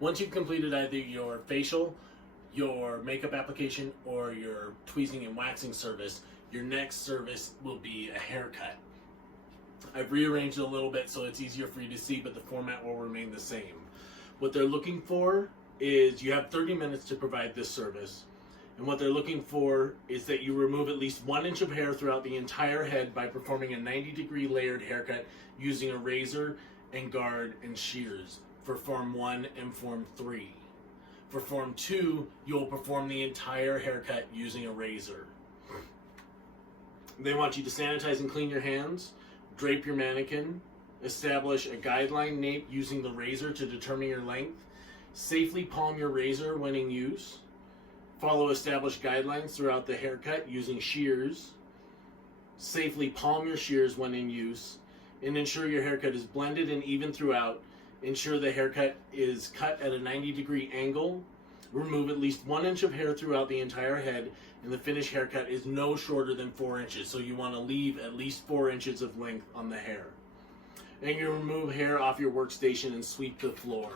Once you've completed either your facial, your makeup application, or your tweezing and waxing service, your next service will be a haircut. I've rearranged it a little bit so it's easier for you to see, but the format will remain the same. What they're looking for is you have 30 minutes to provide this service. And what they're looking for is that you remove at least 1 inch of hair throughout the entire head by performing a 90-degree layered haircut using a razor and guard and shears for Form 1 and Form 3. For Form 2, you'll perform the entire haircut using a razor. They want you to sanitize and clean your hands, drape your mannequin, establish a guideline nape using the razor to determine your length, safely palm your razor when in use, follow established guidelines throughout the haircut using shears, safely palm your shears when in use, and ensure your haircut is blended and even throughout. Ensure the haircut is cut at a 90-degree angle. Remove at least 1 inch of hair throughout the entire head, and the finished haircut is no shorter than 4 inches. So you want to leave at least 4 inches of length on the hair. And you remove hair off your workstation and sweep the floor.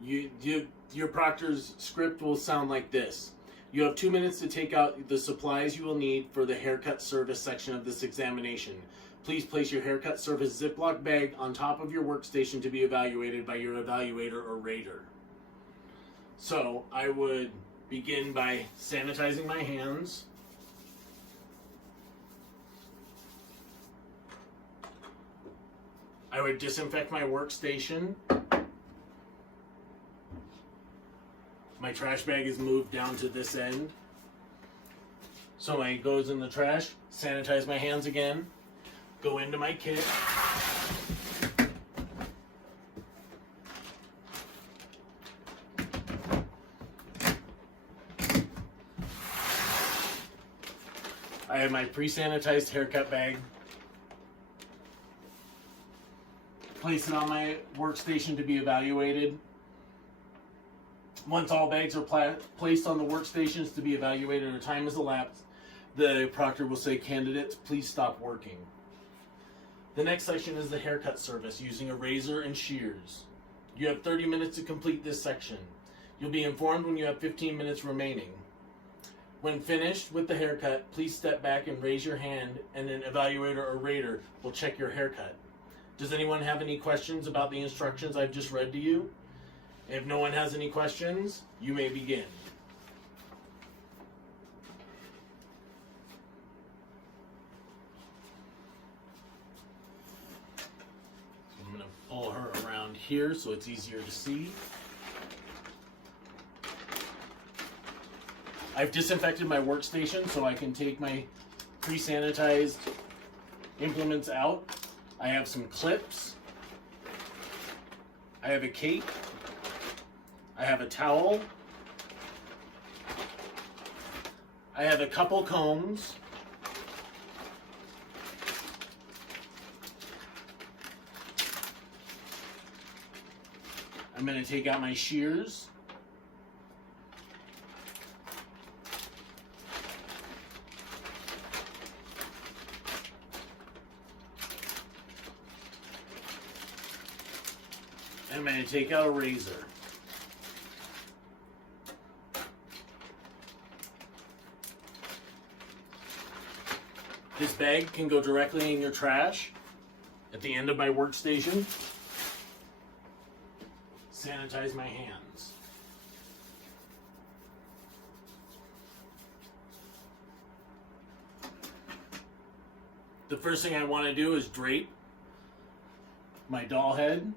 Your proctor's script will sound like this. You have 2 minutes to take out the supplies you will need for the haircut service section of this examination. Please place your haircut service Ziploc bag on top of your workstation to be evaluated by your evaluator or rater. So I would begin by sanitizing my hands. I would disinfect my workstation. My trash bag is moved down to this end. So it goes in the trash, sanitize my hands again, go into my kit. I have my pre-sanitized haircut bag. Place it on my workstation to be evaluated. Once all bags are placed on the workstations to be evaluated and time has elapsed, the proctor will say, "Candidates, please stop working." The next section is the haircut service using a razor and shears. You have 30 minutes to complete this section. You'll be informed when you have 15 minutes remaining. When finished with the haircut, please step back and raise your hand, and an evaluator or rater will check your haircut. Does anyone have any questions about the instructions I've just read to you? If no one has any questions, you may begin. So I'm going to pull her around here so it's easier to see. I've disinfected my workstation so I can take my pre-sanitized implements out. I have some clips. I have a cape. I have a towel. I have a couple combs. I'm going to take out my shears. I'm going to take out a razor. This bag can go directly in your trash at the end of my workstation. Sanitize my hands. The first thing I want to do is drape my doll head.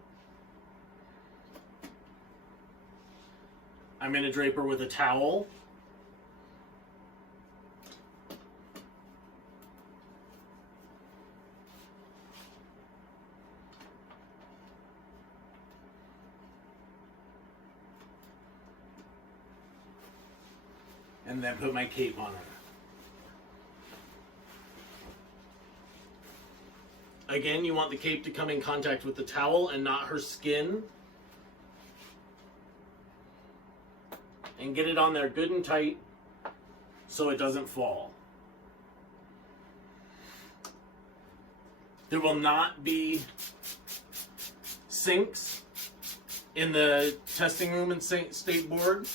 I'm going to drape her with a towel. And then put my cape on her. Again, you want the cape to come in contact with the towel and not her skin. And get it on there good and tight so it doesn't fall. There will not be sinks in the testing room and state board.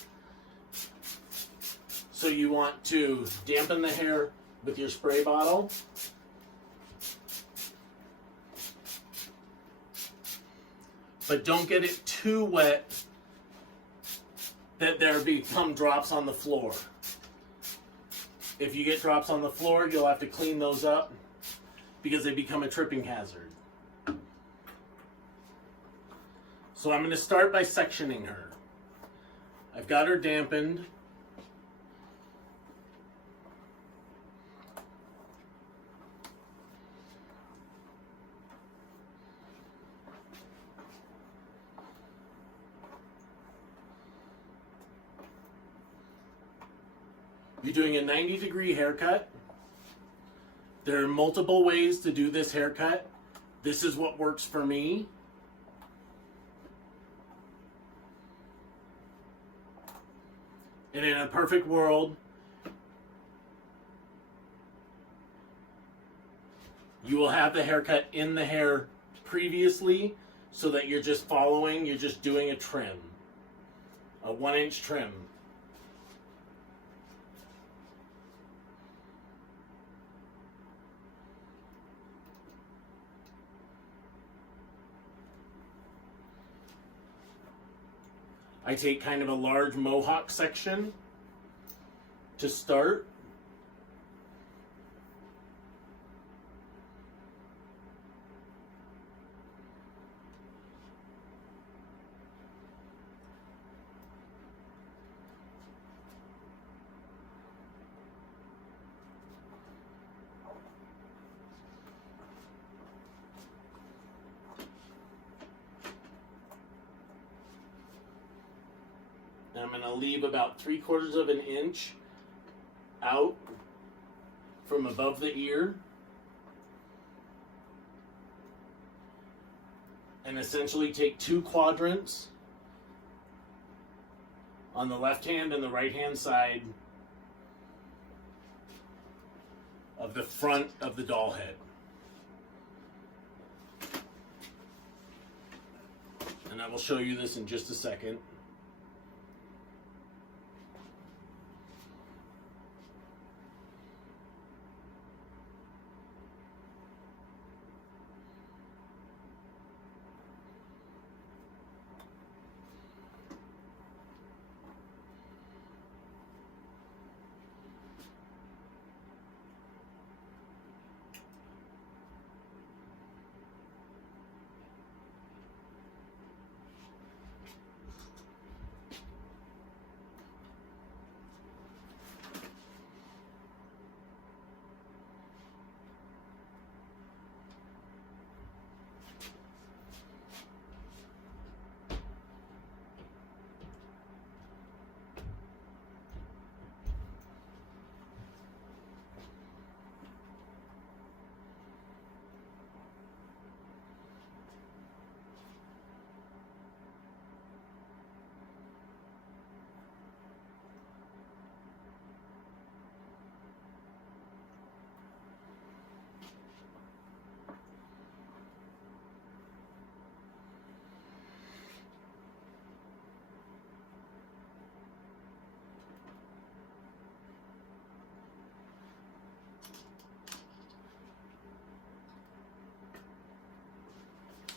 So you want to dampen the hair with your spray bottle. But don't get it too wet that there become drops on the floor. If you get drops on the floor, you'll have to clean those up because they become a tripping hazard. So I'm going to start by sectioning her. I've got her dampened. You're doing a 90-degree haircut. There are multiple ways to do this haircut. This is what works for me. And in a perfect world, you will have the haircut in the hair previously so that you're just following, you're just doing a trim, a 1-inch trim. I take kind of a large mohawk section to start. I'm going to leave about 3/4 of an inch out from above the ear. And essentially take 2 quadrants on the left hand and the right hand side of the front of the doll head. And I will show you this in just a second.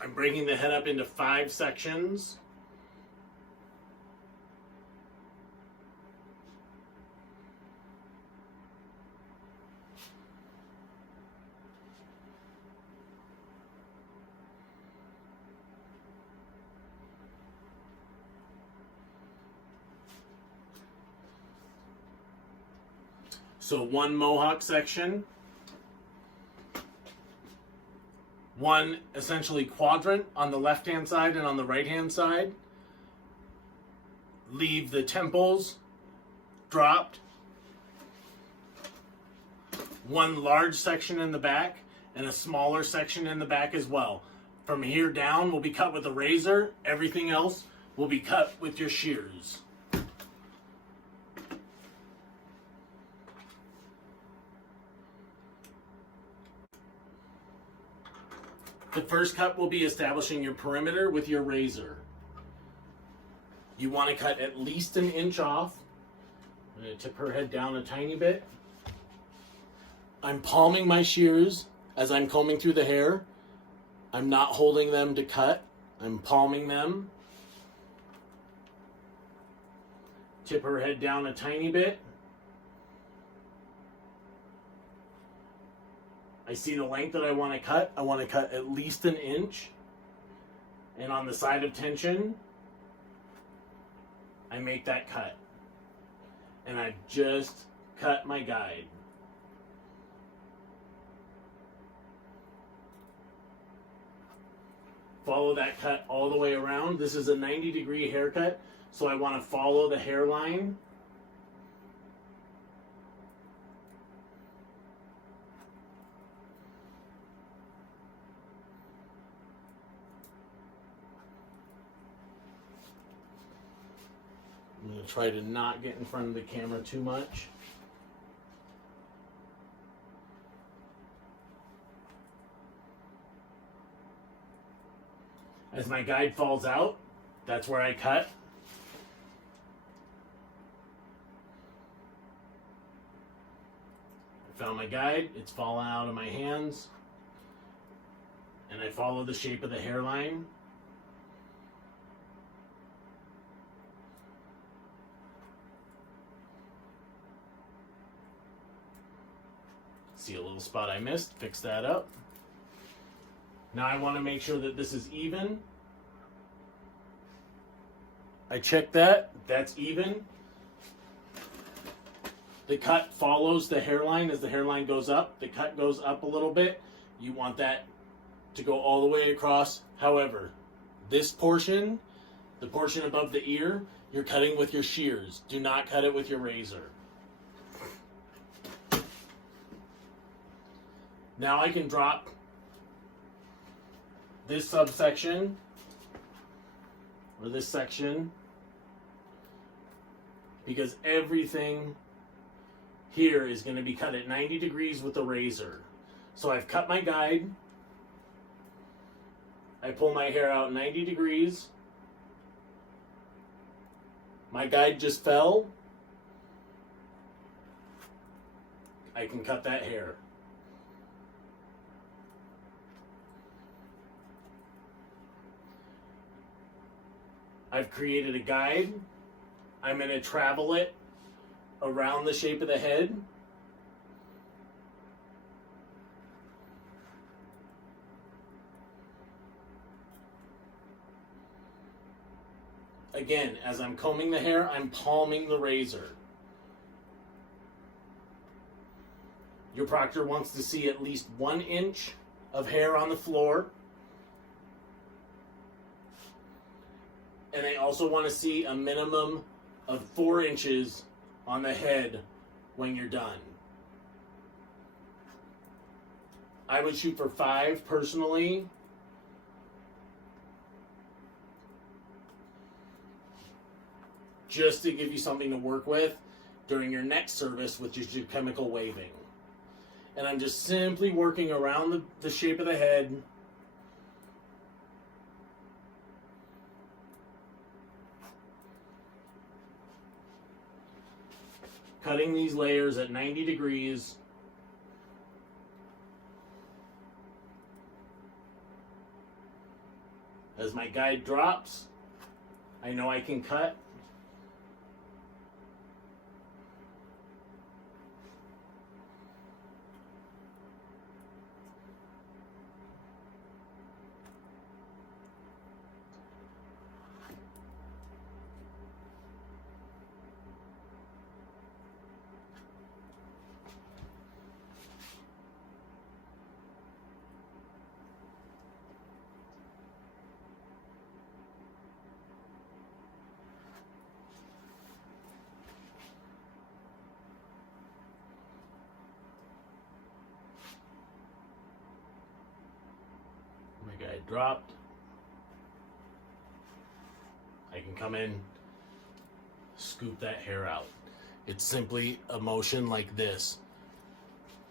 I'm breaking the head up into 5 sections. So 1 mohawk section, 1 essentially quadrant on the left-hand side and on the right-hand side. Leave the temples dropped. 1 large section in the back and a smaller section in the back as well. From here down will be cut with a razor. Everything else will be cut with your shears. The first cut will be establishing your perimeter with your razor. You want to cut at least an inch off. I'm going to tip her head down a tiny bit. I'm palming my shears as I'm combing through the hair. I'm not holding them to cut. I'm palming them. Tip her head down a tiny bit. I see the length that I want to cut. I want to cut at least an inch. And on the side of tension, I make that cut. And I just cut my guide. Follow that cut all the way around. This is a 90-degree haircut, so I want to follow the hairline. I'm going to try to not get in front of the camera too much. As my guide falls out, that's where I cut. I found my guide, it's fallen out of my hands, and I follow the shape of the hairline. See a little spot I missed, fix that up. Now I want to make sure that this is even. I check that, that's even. The cut follows the hairline. As the hairline goes up, the cut goes up a little bit. You want that to go all the way across. However, this portion, the portion above the ear, you're cutting with your shears. Do not cut it with your razor. Now I can drop this subsection, or this section, because everything here is going to be cut at 90 degrees with the razor. So I've cut my guide, I pull my hair out 90 degrees, my guide just fell, I can cut that hair. I've created a guide. I'm going to travel it around the shape of the head. Again, as I'm combing the hair, I'm palming the razor. Your proctor wants to see at least 1 inch of hair on the floor. And they also want to see a minimum of 4 inches on the head when you're done. I would shoot for 5 personally. Just to give you something to work with during your next service, which is your chemical waving. And I'm just simply working around the shape of the head. Cutting these layers at 90 degrees. As my guide drops, I know I can cut. My guide dropped. I can come in, scoop that hair out. It's simply a motion like this.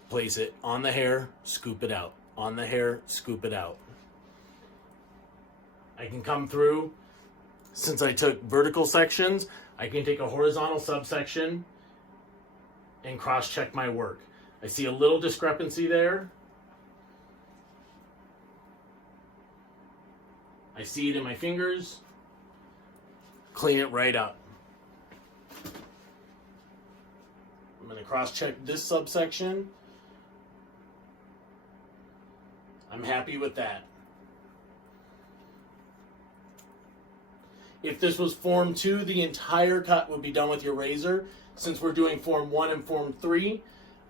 Place it on the hair, scoop it out. On the hair, scoop it out. I can come through, since I took vertical sections, I can take a horizontal subsection and cross-check my work. I see a little discrepancy there. I see it in my fingers. Clean it right up. I'm going to cross-check this subsection. I'm happy with that. If this was Form 2, the entire cut would be done with your razor. Since we're doing Form 1 and Form 3,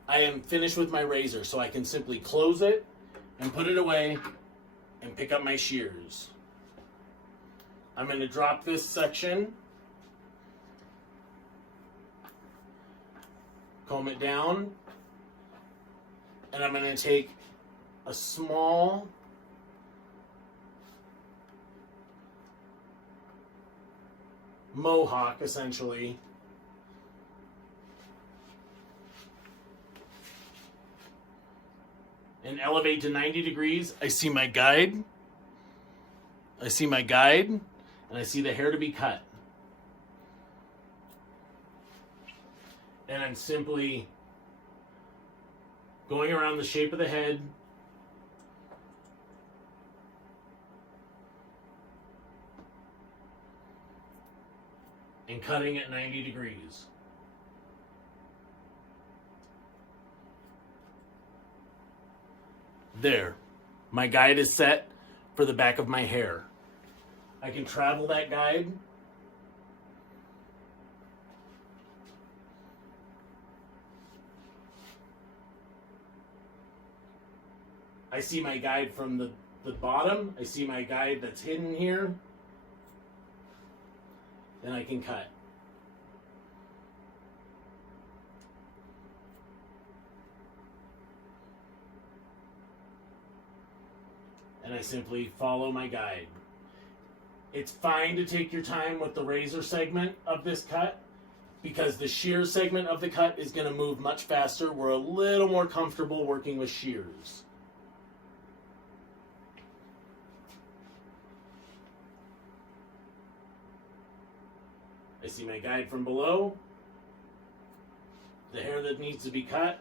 I am finished with my razor, so I can simply close it and put it away and pick up my shears. I'm going to drop this section, comb it down, and I'm going to take a small mohawk, essentially, and elevate to 90 degrees. I see my guide. And I see the hair to be cut. And I'm simply going around the shape of the head, and cutting at 90 degrees. There. My guide is set for the back of my hair. I can travel that guide. I see my guide from the bottom. I see my guide that's hidden here. And I can cut. And I simply follow my guide. It's fine to take your time with the razor segment of this cut because the shear segment of the cut is going to move much faster. We're a little more comfortable working with shears. I see my guide from below, the hair that needs to be cut.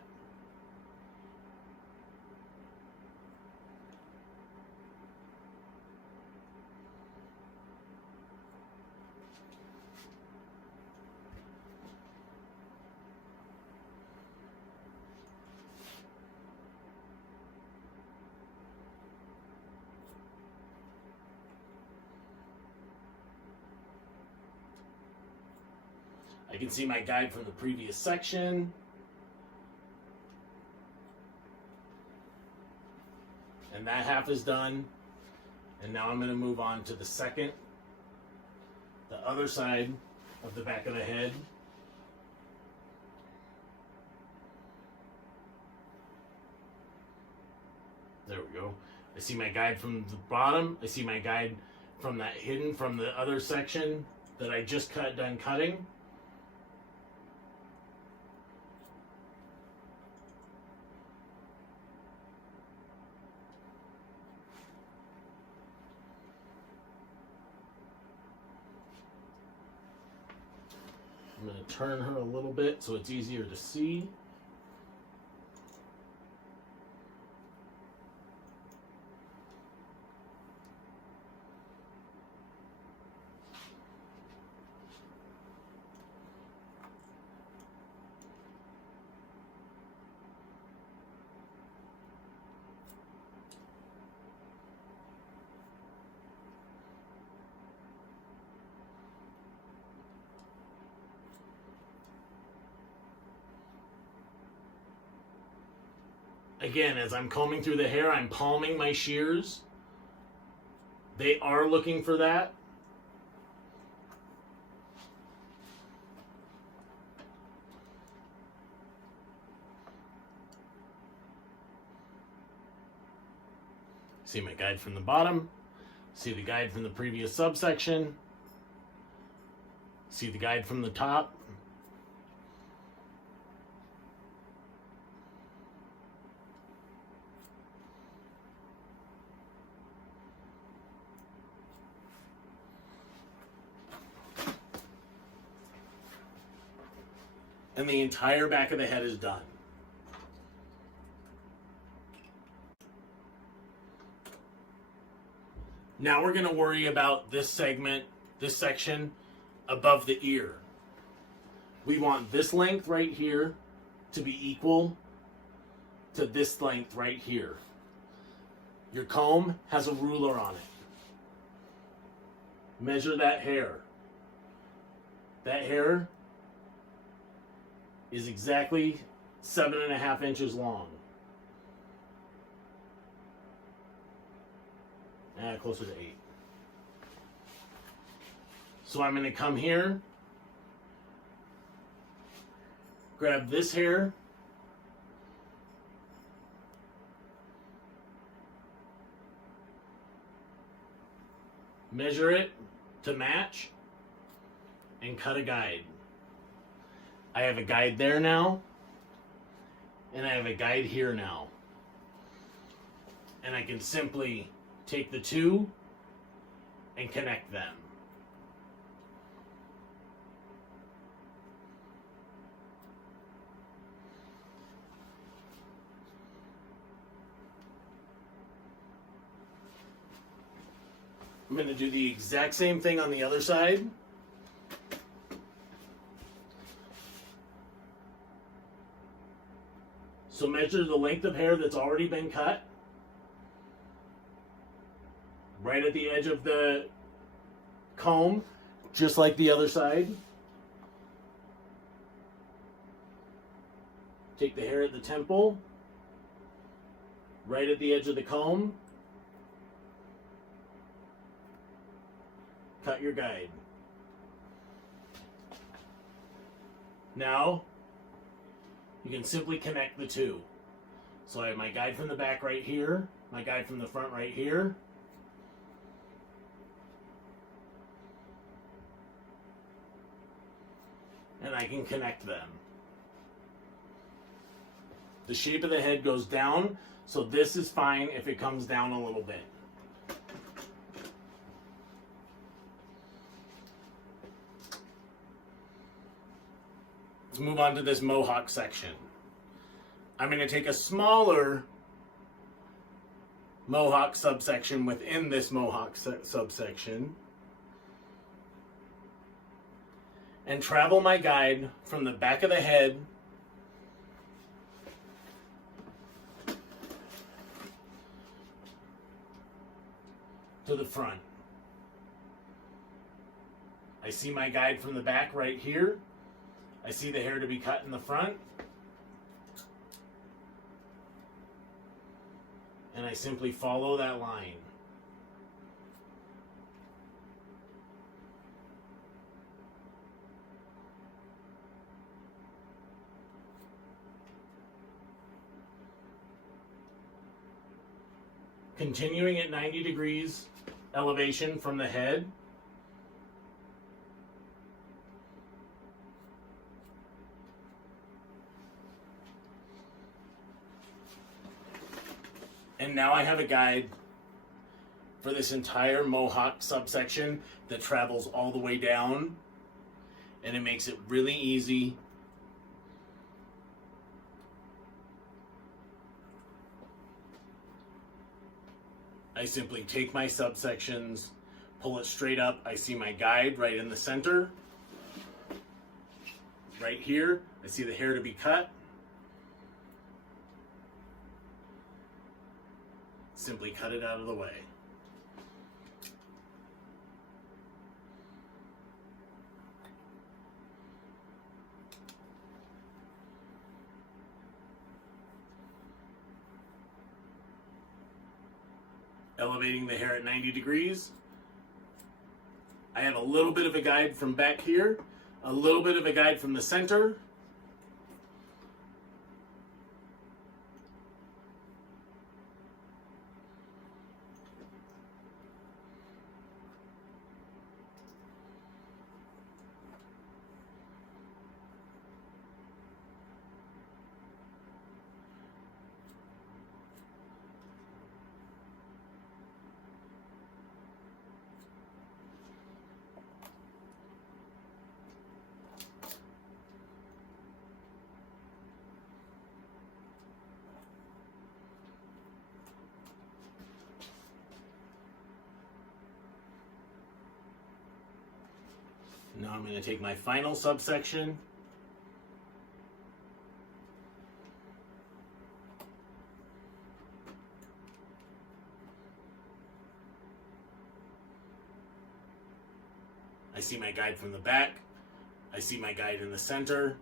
I can see my guide from the previous section. And that half is done. And now I'm going to move on to the second, the other side of the back of the head. There we go. I see my guide from the bottom. I see my guide from that hidden from the other section that I just done cutting. I'm going to turn her a little bit so it's easier to see. Again, as I'm combing through the hair, I'm palming my shears. They are looking for that. See my guide from the bottom. See the guide from the previous subsection. See the guide from the top. and the entire back of the head is done. Now we're going to worry about this segment, this section above the ear. We want this length right here to be equal to this length right here. Your comb has a ruler on it. Measure that hair. That hair is exactly 7.5 inches long. Closer to 8. So I'm going to come here, grab this hair, measure it to match, and cut a guide. I have a guide there now, and I have a guide here now. And I can simply take the two and connect them. I'm going to do the exact same thing on the other side. So measure the length of hair that's already been cut. Right at the edge of the comb, just like the other side. Take the hair at the temple, right at the edge of the comb. Cut your guide. Now, you can simply connect the two. So I have my guide from the back right here, my guide from the front right here. And I can connect them. The shape of the head goes down, so this is fine if it comes down a little bit. Let's move on to this mohawk section. I'm going to take a smaller mohawk subsection within this mohawk subsection and travel my guide from the back of the head to the front. I see my guide from the back right here. I see the hair to be cut in the front. And I simply follow that line. Continuing at 90 degrees elevation from the head. And now I have a guide for this entire mohawk subsection that travels all the way down, and it makes it really easy I simply take my subsections, pull it straight up. I see my guide right in the center. Right here, I see the hair to be cut. Simply cut it out of the way. Elevating the hair at 90 degrees. I have a little bit of a guide from back here, a little bit of a guide from the center. Now I'm going to take my final subsection. I see my guide from the back. I see my guide in the center.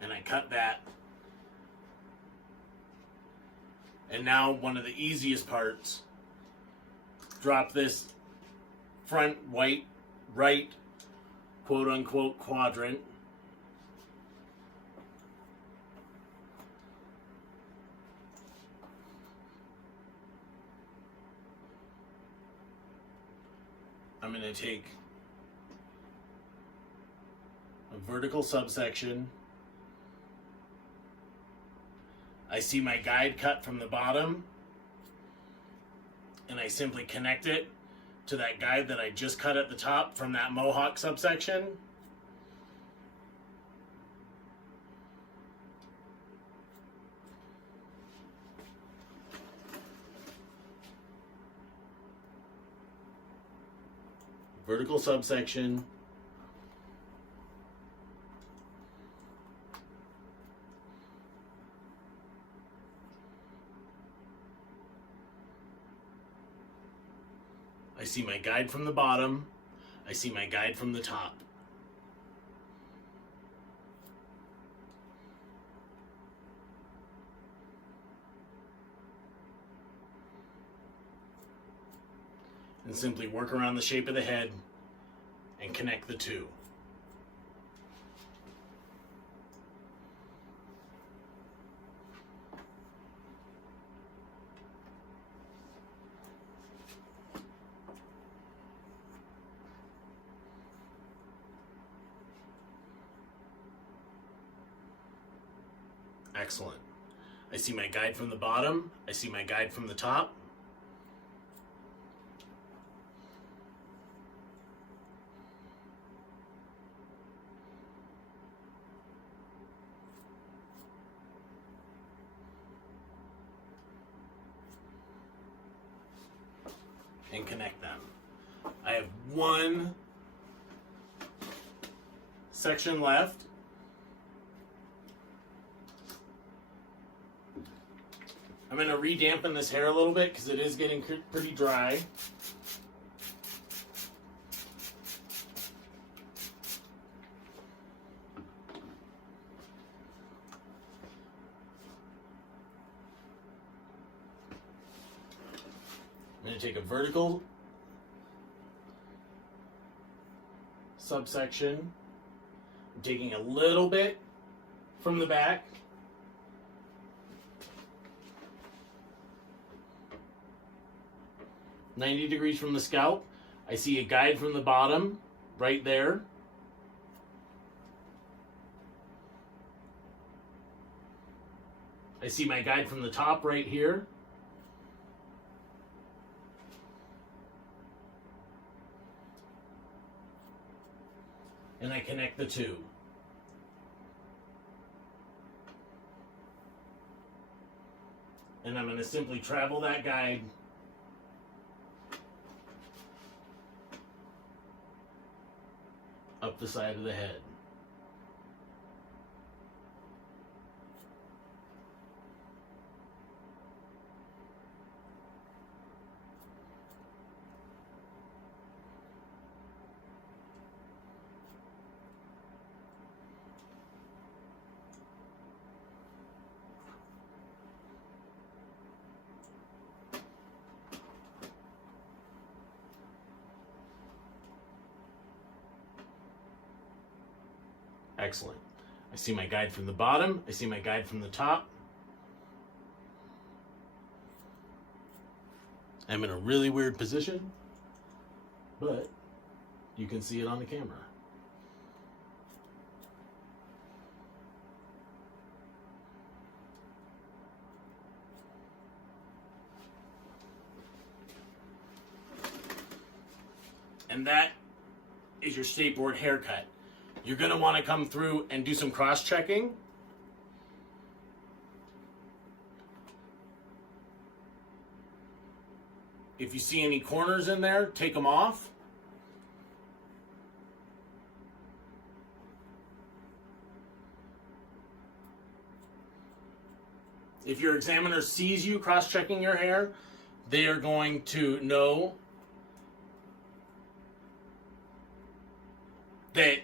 And I cut that. And now one of the easiest parts, drop this front white right quote unquote quadrant. I'm going to take a vertical subsection. I see my guide cut from the bottom, and I simply connect it to that guide that I just cut at the top from that mohawk subsection. Vertical subsection. I see my guide from the bottom. I see my guide from the top. And simply work around the shape of the head and connect the two. Excellent. I see my guide from the bottom. I see my guide from the top. And connect them. I have one section left. I'm going to re-dampen this hair a little bit because it is getting pretty dry. I'm going to take a vertical subsection. I'm taking a little bit from the back. "90 degrees from the scalp." I see a guide from the bottom right there. I see my guide from the top right here. And I connect the two. And I'm going to simply travel that guide up the side of the head. Excellent. I see my guide from the bottom. I see my guide from the top. I'm in a really weird position, but you can see it on the camera. And that is your skateboard haircut. You're going to want to come through and do some cross-checking. If you see any corners in there, take them off. If your examiner sees you cross-checking your hair, they are going to know that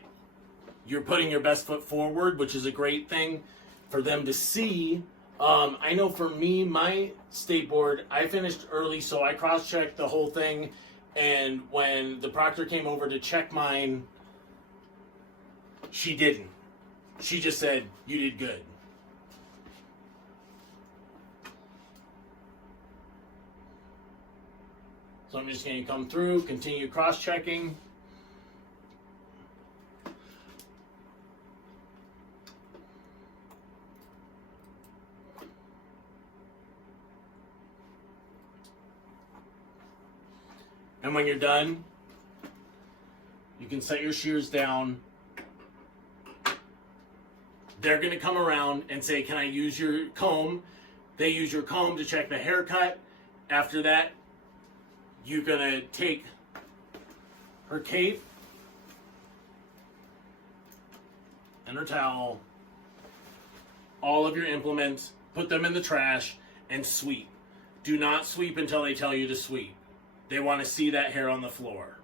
you're putting your best foot forward, which is a great thing for them to see. I know for me, my state board, I finished early, so I cross-checked the whole thing, and when the proctor came over to check mine, she didn't. She just said, you did good. So I'm just going to come through, continue cross-checking. And when you're done, you can set your shears down. They're going to come around and say, can I use your comb? They use your comb to check the haircut. After that, you're going to take her cape and her towel, all of your implements, put them in the trash, and sweep. Do not sweep until they tell you to sweep. They want to see that hair on the floor.